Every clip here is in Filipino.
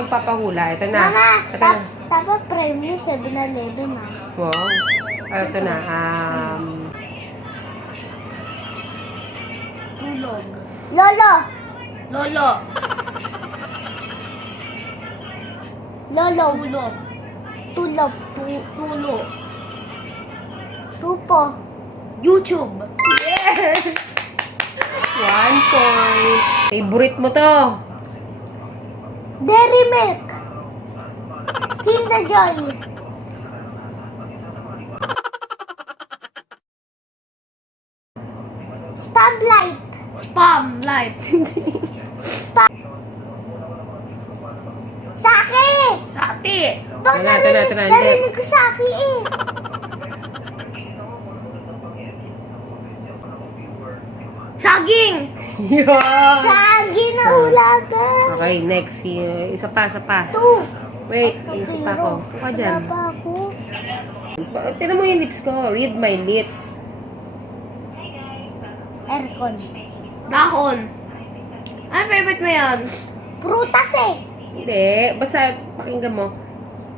magpapahula. Ito na. Mama, Ito na. dapat primary 7-Eleven ah. Wow. Ito na. Tulog. Lolo! Lolo. Lolo! Tulog. Tulog. Tulo. Tupo. YouTube. Yes! 1 point. Favorite mo to. Dairy Milk. Kinder Joy. Spotlight. Spam. Light. Saki! Sati. Pag Ito na. narinig ko Saki eh. Saging. Yeah. Sagi na ulagan. Okay, next. Isa pa. 2. Wait, isa pa ako. Kuha dyan. Wala pa ako. Tignan mo yung lips ko. Read my lips. Aircon. Dahon. Ano favorite mo yan? Prutas eh. Hindi. Basta, pakinggan mo.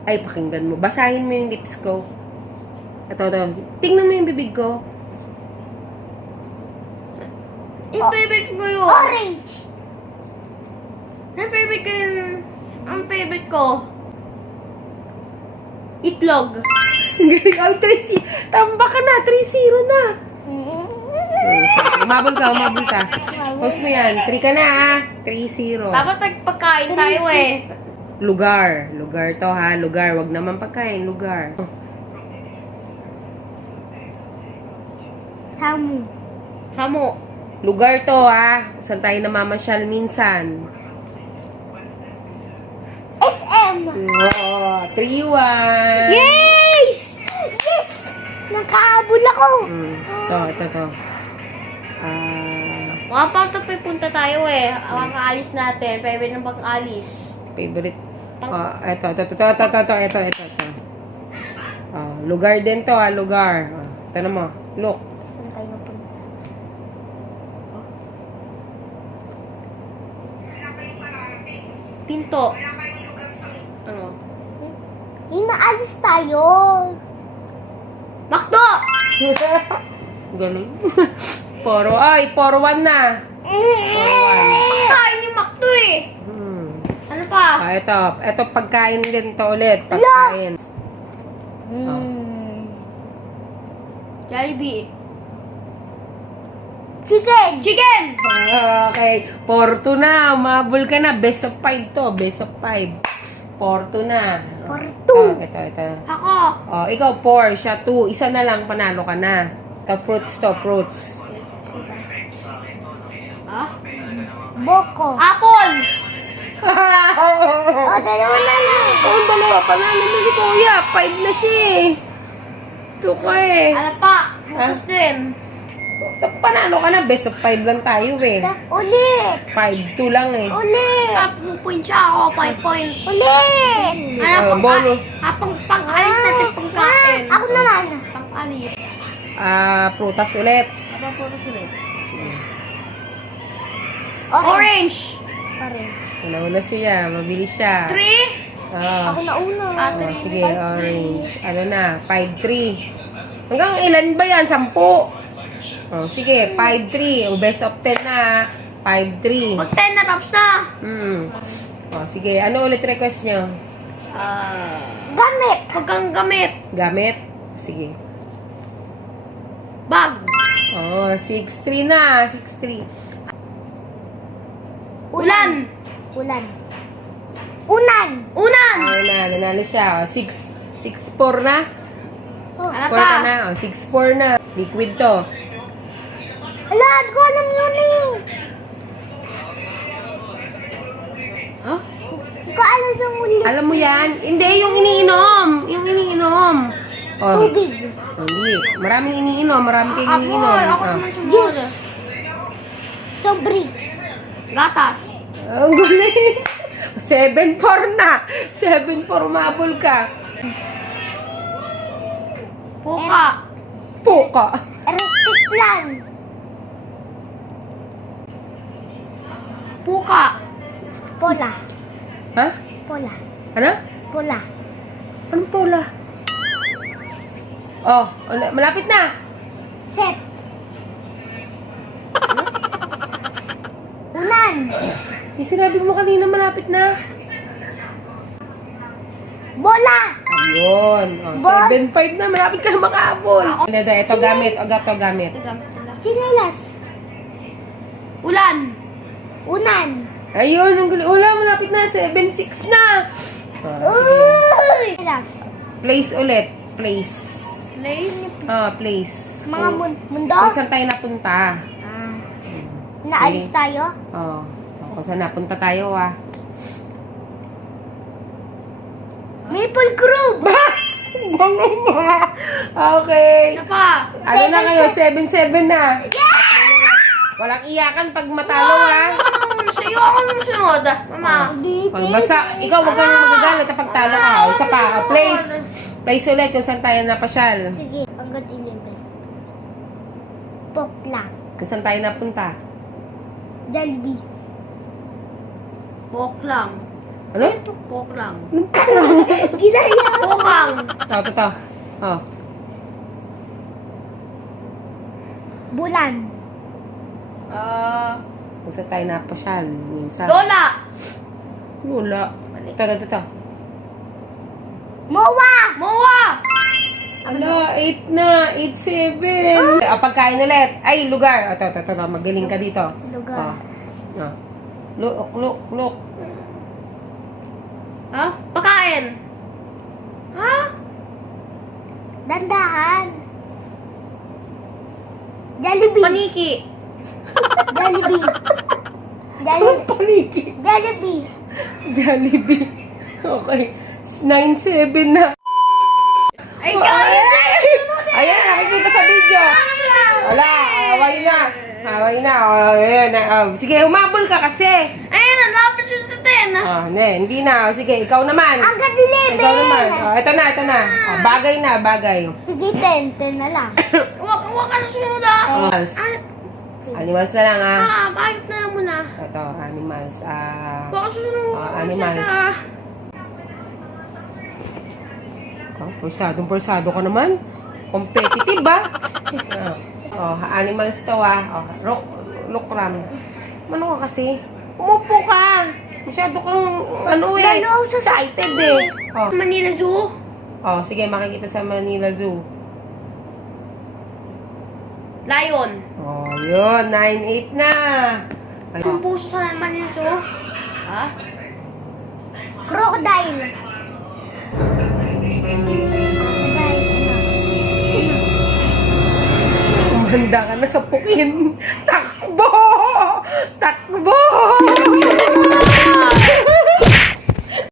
Ay, pakinggan mo. Basahin mo yung lips ko. Ito. Tingnan mo yung bibig ko. Yung favorite ko yun. Orange. Ang favorite ko yun. Ang favorite ko. Itlog. Galing. Ay, 3-0. Tamba ka na. 3-0 na. Umabol ka. Post mo yan. 3 ka na, ha? 3-0. Dapat pagkain tayo eh. Lugar. Lugar to, ha? Lugar. Wag naman pagkain. Lugar. Samu. Samo. Lugar to, ha? Saan tayo namamasyal minsan? SM. Oo. 3-1. Yes! Yes! Nakaabol ako. Ito. Mga pang punta tayo eh. Ang alis natin. Favorite ng pang-alis. Favorite. Ito. Lugar din to, ha? Lugar. Ito mo. Look. Saan tayo napunta? Pinto. Ano? Inaalis tayo. Makdo! Galing. Poro 1 na. Pagkain ni Makdo eh. Ano pa? Ito pagkain din to ulit. Pagkain. Jollibee. Chicken. Chicken! Okay. 4-2 na. Umabol ka na. Best of 5 to. Best of 5. 4-2 na. 4-2. Ito. Ako. Ikaw 4, siya 2. Isa na lang, panalo ka na. Fruits. Ah? Boko. Apple! O, dalawa na lang. Dalawa. Panalo na si Kuya. 5 na siya eh. 2 ka eh. Ano pa? Bukas din. Panalo ka na. Best of 5 lang tayo eh. Ulit. 5-2 lang eh. Ulit. 2 point siya ako. 5 point. Ulit. Ano Bono. pang-alis natin pagkain. Ako naman. Pang-alis. Prutas ulit. Ano po ito sulit? Sige. Orange! Orange. Una siya. Mabilis siya. 3? Ako na una. Sige, orange. Ano na? 5-3. Hanggang ilan ba yan? 10? Sige, 5-3. Best of 10 na. 5-3. Pag 10 na tops na. Sige, ano ulit request nyo? Gamit. Pagkang gamit. Gamit? Sige. Bag. 6-3 na. 6-3. Ulan. Ulan. Unan. Unan. Nanalo siya. 6-4 na. Ano 4 pa? ka na. 6-4 na. Liquid to. Ala, di ko alam yun eh. Huh? Di ko alam yung ulit. Alam mo yan? Hindi, yung iniinom. Yung iniinom. Tubig. Hindi. Maraming iniinom. Marami kayong iniinom. Ako naman sunod. Juice. So, bricks. Gatas. Ang galing. 7-4 na. 7-4 umabol ka. Puka. Puka. Electric plan. Puka. Pola. Ha? Pula. Ano? Pula. Anong pula? Oh, malapit na. Set. Unan. Yung sinabi mo kanina malapit na. Bola. Ayun. Oh, Ball. 7-5 na. Malapit ka na makahabol. Ito gamit. Ito gamit. Gamit nila. Chinelas. Ulan. Unan. Ayun. Ang galing. Wala, malapit na. 7-6 na. Oh, sige. Uy! Chinelas. Place ulit. Place. Place. Place. Mga mundo. Kung saan tayo napunta. Ah. Naalis tayo? Oh. Kung saan napunta tayo, Maple Grove. Ganun na. Okay. Isa pa. Ano na kayo? 7-7. 7-7 na. Walang iyakan pag matalo, Sa'yo ako nung sunod. Mama. Di Oh, basta, ikaw wag kang magagalit kapag talo ka. O, isa pa. Place. Place ulit kung saan tayo napasyal. Sige, hanggang 11. Popla. Kung saan tayo napunta. Jollibee. Pok lang. Ano? Pok lang. Ginaya. Pokang. Ito. Oh. Bulan. Kung saan tayo napasyal. Minsan. Lola. Wala. Ito. Mowa. Moa. Ala, 8 na. 8-7. Pagkain ulit. Ay, lugar. Ito. Magaling ka dito. Lugar. Oh. Look. Ha? Pagkain. Ha? Dandahan. Jollibee. Paniki. Jollibee. Paniki. Jollibee. Jollibee. Okay. 9-7 na. Ay, guys! Ayan, nakikita sa video. Wala, away na. Oh, ayan, sige, humabol ka kasi. Ayun, nalapit siya sa 10. Hindi na. Sige, ikaw naman. Hanggang 11. Ikaw naman. Ito na. Bagay na. Sige, 10. 10 na lang. Huwag ka na sunod Animals. Animals na lang, bakit na lang muna? Ito, animals. Huwag ka susunod. Animals. Porsado ka naman. Competitive, animals to, Look ram. Ano ka kasi? Umupo ka. Masyado kang, excited Manila Zoo. Sige, makikita sa Manila Zoo. Lion. Yun, 9-8 na. Ang puso sa Manila Zoo. Ha? Crocodile. Umanda ka na sa pukin. Takbo!